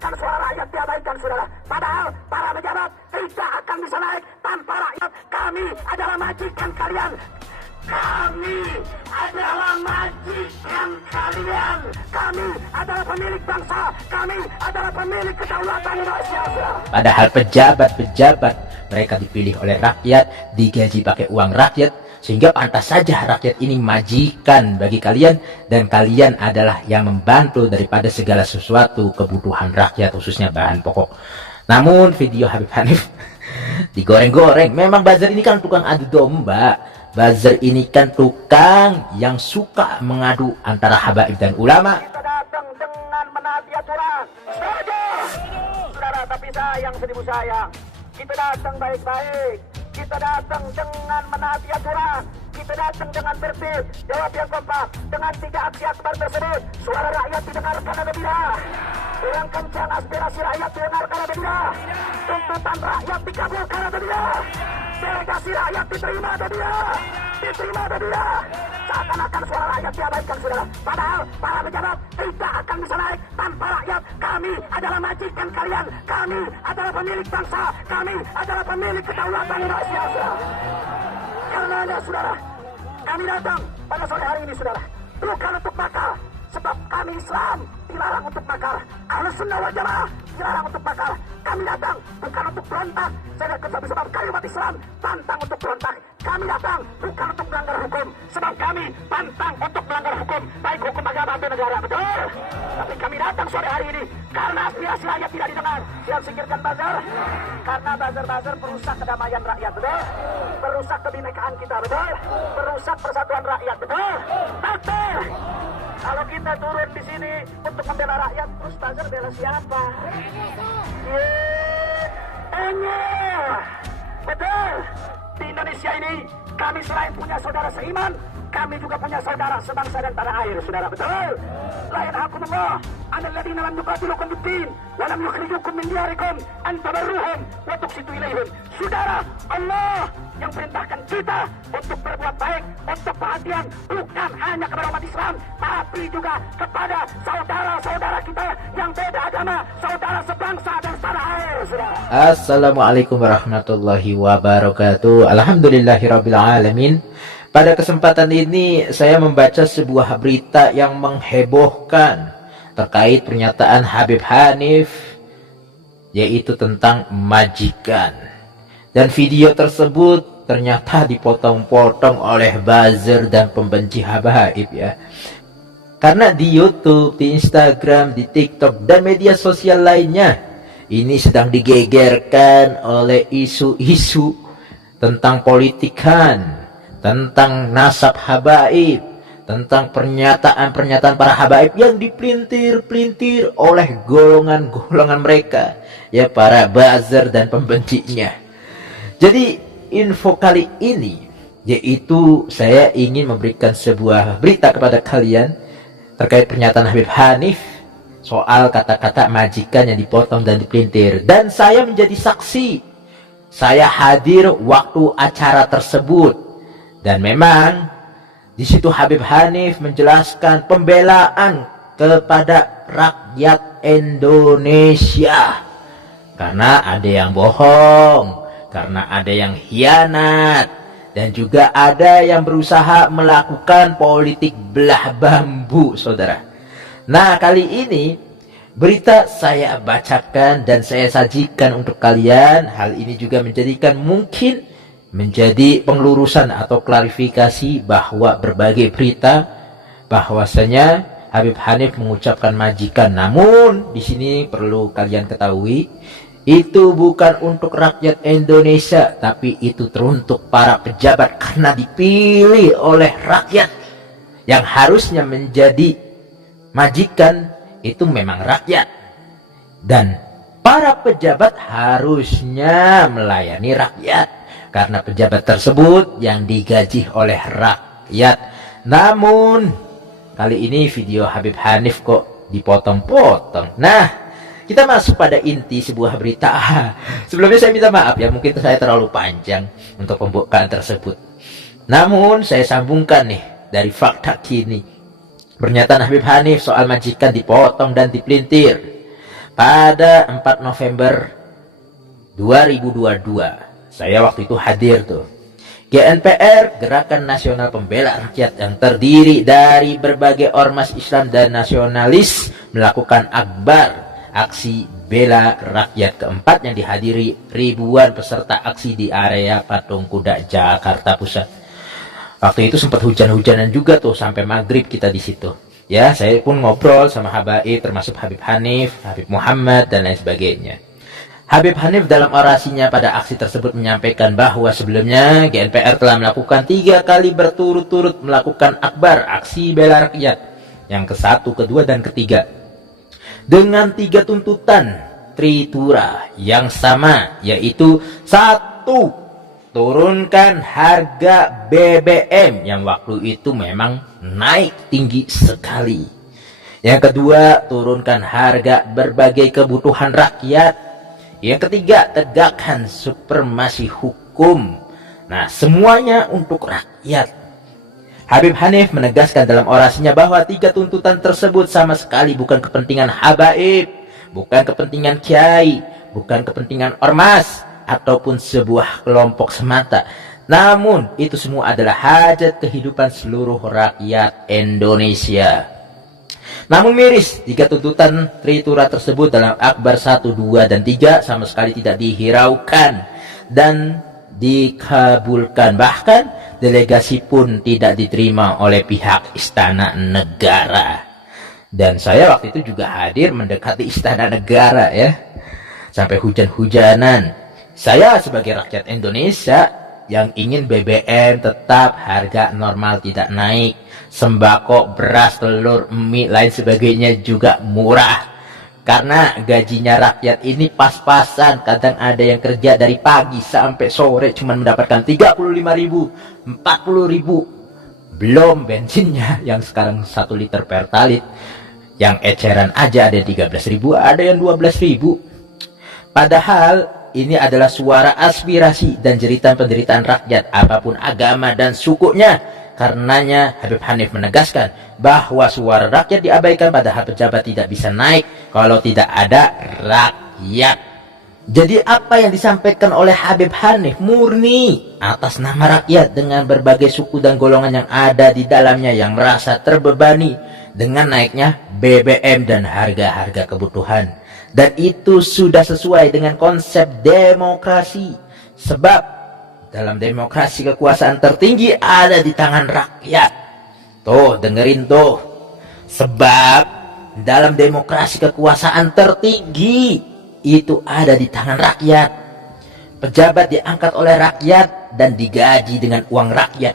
Seakan-akan suara rakyat diabaikan, saudara. Padahal para pejabat tidak akan bisa naik tanpa rakyat. Kami adalah majikan kalian. Kami adalah majikan kalian. Kami adalah pemilik bangsa. Kami adalah pemilik kedaulatan Indonesia, saudara. Padahal pejabat-pejabat mereka dipilih oleh rakyat, digaji pakai uang rakyat, sehingga pantas saja rakyat ini majikan bagi kalian, dan kalian adalah yang membantu daripada segala sesuatu kebutuhan rakyat, khususnya bahan pokok. Namun video Habib Hanif digoreng-goreng. Memang buzzer ini kan tukang adu domba. Buzzer ini kan tukang yang suka mengadu antara habaib dan ulama. Kita datang dengan menaati aturan. Setuju, saudara, tapi sayang, seribu sayang. Kita datang baik-baik. Kita datang dengan menaati aturan. Kita datang dengan tertib, jawab yang kompak. Dengan 3 aksi akbar tersebut, suara rakyat didengarkan atau tidak? Kurang kencang aspirasi rakyat didengarkan atau tidak? Tuntutan rakyat dikabulkan atau tidak? Delegasi rakyat diterima atau tidak? Diterima atau tidak? Seakan-akan suara rakyat diabaikan, saudara. Padahal para pejabat tidak akan bisa naik tanpa rakyat. Kami adalah majikan kalian. Kami adalah pemilik bangsa. Kami adalah pemilik kedaulatan Indonesia, saudara. Karenanya, saudara, kami datang pada sore hari ini, saudara, bukan untuk makar, sebab kami Islam dilarang untuk makar. Ahlus Sunnah wal Jamaah dilarang untuk makar. Kami datang bukan untuk berontak, sebab kami umat Islam pantang untuk berontak. Kami datang bukan untuk melanggar hukum, sebab kami pantang untuk melanggar hukum, baik hukum agama atau negara, betul? Tapi kami datang sore hari ini karena aspirasi rakyat tidak didengar. Siap singkirkan buzzer, karena buzzer-buzzer perusak kedamaian rakyat, betul? Perusak kebinekaan kita, betul? Perusak persatuan rakyat, betul? Takbir! Kalau kita turun di sini untuk membela rakyat, terus buzzer bela siapa? Betul. Di Indonesia ini kami selain punya saudara seiman, kami juga punya saudara sebangsa dan tanah air, saudara, betul? La yanhakumullah 'anil ladzina lam yuqatilukum fid-din wa lam yukhrijukum min diyarikum an tabarruhum wa tuqsitu ilaihim. Saudara, Allah yang perintahkan kita untuk berbuat baik, untuk perhatian, bukan hanya kepada umat Islam, tapi juga kepada saudara-saudara kita yang beda agama, saudara sebangsa dan tanah air, saudara. Assalamualaikum warahmatullahi wabarakatuh. Alhamdulillahirabbil alamin. Pada kesempatan ini saya membaca sebuah berita yang menghebohkan terkait pernyataan Habib Hanif, yaitu tentang majikan. Dan video tersebut ternyata dipotong-potong oleh buzzer dan pembenci habaib, ya. Karena di YouTube, di Instagram, di TikTok, dan media sosial lainnya, ini sedang digegerkan oleh isu-isu tentang politikan, tentang nasab habaib, tentang pernyataan-pernyataan para habaib yang dipelintir-pelintir oleh golongan-golongan mereka, ya, para buzzer dan pembencinya. Jadi info kali ini, yaitu saya ingin memberikan sebuah berita kepada kalian terkait pernyataan Habib Hanif soal kata-kata majikan yang dipotong dan dipelintir. Dan saya menjadi saksi, saya hadir waktu acara tersebut. Dan memang di situ Habib Hanif menjelaskan pembelaan kepada rakyat Indonesia, karena ada yang bohong, karena ada yang hianat, dan juga ada yang berusaha melakukan politik belah bambu, saudara. Nah, kali ini berita saya bacakan dan saya sajikan untuk kalian. Hal ini juga mungkin menjadi pengelurusan atau klarifikasi bahwa berbagai berita bahwasanya Habib Hanif mengucapkan majikan. Namun di sini perlu kalian ketahui, itu bukan untuk rakyat Indonesia, tapi itu teruntuk para pejabat, karena dipilih oleh rakyat. Yang harusnya menjadi majikan itu memang rakyat, dan para pejabat harusnya melayani rakyat, karena pejabat tersebut yang digaji oleh rakyat. Namun kali ini video Habib Hanif kok dipotong-potong. Nah, kita masuk pada inti sebuah berita. Sebelumnya saya minta maaf ya, mungkin saya terlalu panjang untuk pembukaan tersebut. Namun saya sambungkan nih dari fakta kini. Pernyataan Habib Hanif soal majikan dipotong dan dipelintir. pada 4 November 2022. Saya waktu itu hadir tuh. GNPR, Gerakan Nasional Pembela Rakyat, yang terdiri dari berbagai ormas Islam dan nasionalis, melakukan akbar, aksi bela rakyat keempat, yang dihadiri ribuan peserta aksi di area Patung Kuda Jakarta Pusat. Waktu itu sempat hujan-hujanan juga tuh, sampai maghrib kita di situ. Ya, saya pun ngobrol sama habaib, termasuk Habib Hanif, Habib Muhammad, dan lain sebagainya. Habib Hanif dalam orasinya pada aksi tersebut menyampaikan bahwa sebelumnya GNPR telah melakukan 3 kali berturut-turut melakukan akbar, aksi bela rakyat, yang ke-1, ke-2, dan ke-3, dengan 3 tuntutan tritura yang sama, yaitu 1. Turunkan harga BBM yang waktu itu memang naik tinggi sekali. Yang kedua, turunkan harga berbagai kebutuhan rakyat. Yang ketiga, tegakkan supremasi hukum. Nah, semuanya untuk rakyat. Habib Hanif menegaskan dalam orasinya bahwa 3 tuntutan tersebut sama sekali bukan kepentingan habaib, bukan kepentingan kiai, bukan kepentingan ormas, ataupun sebuah kelompok semata. Namun, itu semua adalah hajat kehidupan seluruh rakyat Indonesia. Namun miris, 3 tuntutan tritura tersebut dalam akbar 1, 2, dan 3 sama sekali tidak dihiraukan dan dikabulkan. Bahkan delegasi pun tidak diterima oleh pihak Istana Negara. Dan saya waktu itu juga hadir mendekati Istana Negara ya. Sampai hujan-hujanan. Saya sebagai rakyat Indonesia yang ingin BBM tetap harga normal, tidak naik. Sembako, beras, telur, mie, lain sebagainya juga murah. Karena gajinya rakyat ini pas-pasan. Kadang ada yang kerja dari pagi sampai sore cuma mendapatkan 35.000, 40.000. Belum bensinnya yang sekarang 1 liter pertalit. Yang eceran aja ada 13.000, ada yang 12.000. Padahal ini adalah suara aspirasi dan jeritan penderitaan rakyat apapun agama dan sukunya. Karenanya Habib Hanif menegaskan bahwa suara rakyat diabaikan, padahal pejabat tidak bisa naik kalau tidak ada rakyat. Jadi apa yang disampaikan oleh Habib Hanif murni atas nama rakyat dengan berbagai suku dan golongan yang ada di dalamnya yang merasa terbebani dengan naiknya BBM dan harga-harga kebutuhan. Dan itu sudah sesuai dengan konsep demokrasi. Sebab dalam demokrasi kekuasaan tertinggi ada di tangan rakyat. Tuh, dengerin tuh. Sebab dalam demokrasi kekuasaan tertinggi itu ada di tangan rakyat. Pejabat diangkat oleh rakyat dan digaji dengan uang rakyat.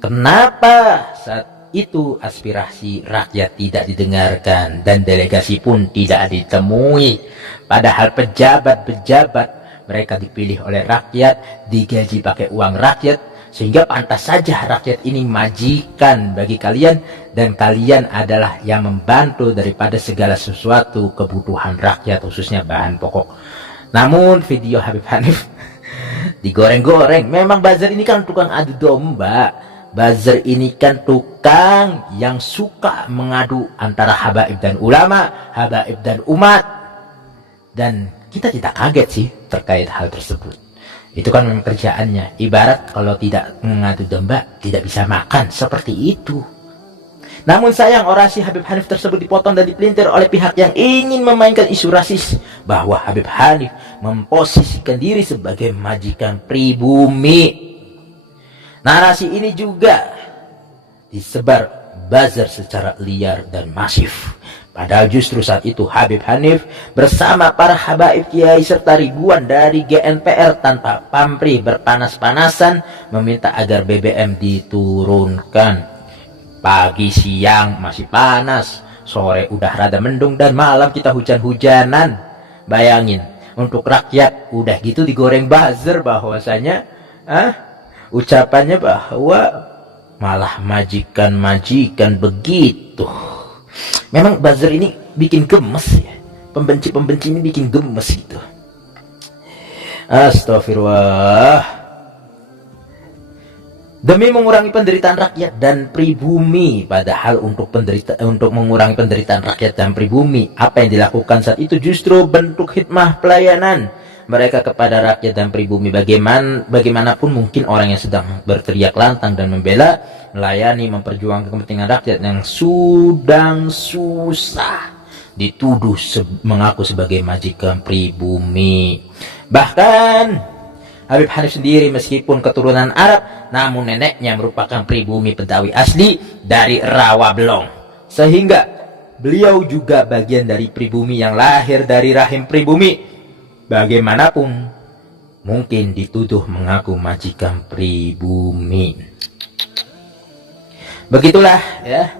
Kenapa saat itu aspirasi rakyat tidak didengarkan dan delegasi pun tidak ditemui? Padahal pejabat-pejabat mereka dipilih oleh rakyat, digaji pakai uang rakyat, sehingga pantas saja rakyat ini majikan bagi kalian, dan kalian adalah yang membantu daripada segala sesuatu kebutuhan rakyat, khususnya bahan pokok. Namun video Habib Hanif digoreng-goreng. Memang buzzer ini kan tukang adu domba. Buzzer ini kan tukang yang suka mengadu antara habaib dan ulama, habaib dan umat. Dan kita tidak kaget sih terkait hal tersebut. Itu kan memang kerjaannya. Ibarat kalau tidak mengadu domba, tidak bisa makan. Seperti itu. Namun sayang, orasi Habib Hanif tersebut dipotong dan dipelintir oleh pihak yang ingin memainkan isu rasis. Bahwa Habib Hanif memposisikan diri sebagai majikan pribumi. Narasi ini juga disebar buzzer secara liar dan masif. Padahal justru saat itu Habib Hanif bersama para habaib kiai serta ribuan dari GNPR tanpa pamrih berpanas-panasan meminta agar BBM diturunkan. Pagi siang masih panas, sore udah rada mendung, dan malam kita hujan-hujanan. Bayangin, untuk rakyat udah gitu digoreng buzzer bahwasanya ucapannya bahwa malah majikan-majikan begitu. Memang buzzer ini bikin gemes ya. Pembenci-pembenci ini bikin gemes gitu. Astagfirullah. demi mengurangi penderitaan rakyat dan pribumi. Padahal untuk mengurangi penderitaan rakyat dan pribumi, apa yang dilakukan saat itu justru bentuk khidmah pelayanan mereka kepada rakyat dan pribumi. Bagaimanapun mungkin orang yang sedang berteriak lantang dan membela, melayani, memperjuangkan kepentingan rakyat yang sedang susah dituduh mengaku sebagai majikan pribumi. Bahkan Habib Hanif sendiri meskipun keturunan Arab, namun neneknya merupakan pribumi Betawi asli dari Rawablong, sehingga beliau juga bagian dari pribumi yang lahir dari rahim pribumi. Bagaimanapun mungkin dituduh mengaku majikan pribumi. Begitulah ya,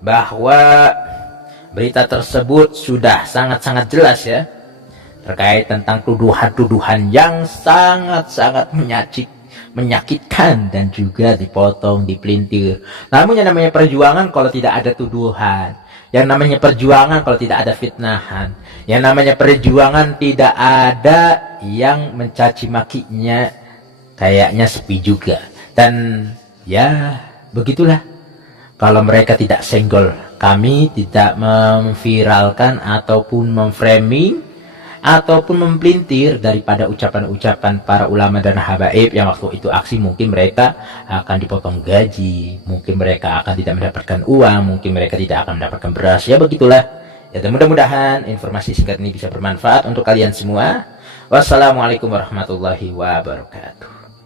bahwa berita tersebut sudah sangat-sangat jelas ya, terkait tentang tuduhan-tuduhan yang sangat-sangat menyakitkan dan juga dipotong, dipelintir. Namun yang namanya perjuangan kalau tidak ada tuduhan, yang namanya perjuangan kalau tidak ada fitnahan, yang namanya perjuangan tidak ada yang mencaci makinya, kayaknya sepi juga. Dan ya begitulah, kalau mereka tidak senggol, kami tidak memviralkan ataupun memframing ataupun mempelintir daripada ucapan-ucapan para ulama dan habaib yang waktu itu aksi. Mungkin mereka akan dipotong gaji, mungkin mereka akan tidak mendapatkan uang, mungkin mereka tidak akan mendapatkan beras. Ya begitulah ya, dan mudah-mudahan informasi singkat ini bisa bermanfaat untuk kalian semua. Wassalamualaikum warahmatullahi wabarakatuh.